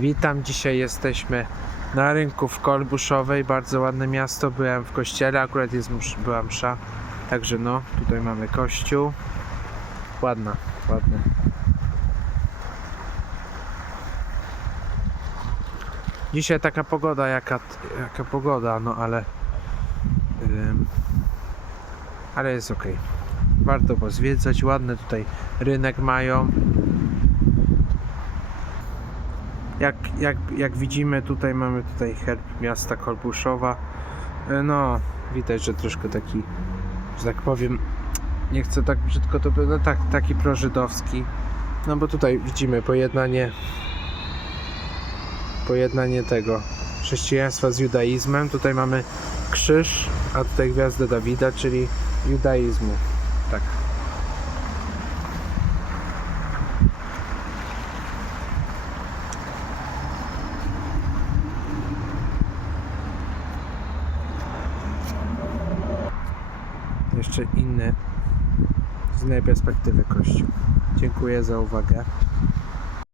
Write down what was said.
Witam, dzisiaj jesteśmy na rynku w Kolbuszowej, bardzo ładne miasto, byłem w kościele, akurat jest była msza, także no, tutaj mamy kościół, ładna, ładne. Dzisiaj taka pogoda, jaka, jaka pogoda, no ale ale jest ok. Warto pozwiedzać, ładny tutaj rynek mają. Jak, jak, jak widzimy tutaj mamy tutaj herb miasta Kolbuszowa. E, No, widać, że troszkę taki, że tak powiem, nie chcę tak brzydko to no tak, taki prożydowski. No bo tutaj widzimy pojednanie pojednanie tego chrześcijaństwa z judaizmem. Tutaj mamy krzyż, a tutaj gwiazdę Dawida, czyli judaizmu. Tak. Jeszcze inny, z innej perspektywy kościół. Dziękuję za uwagę.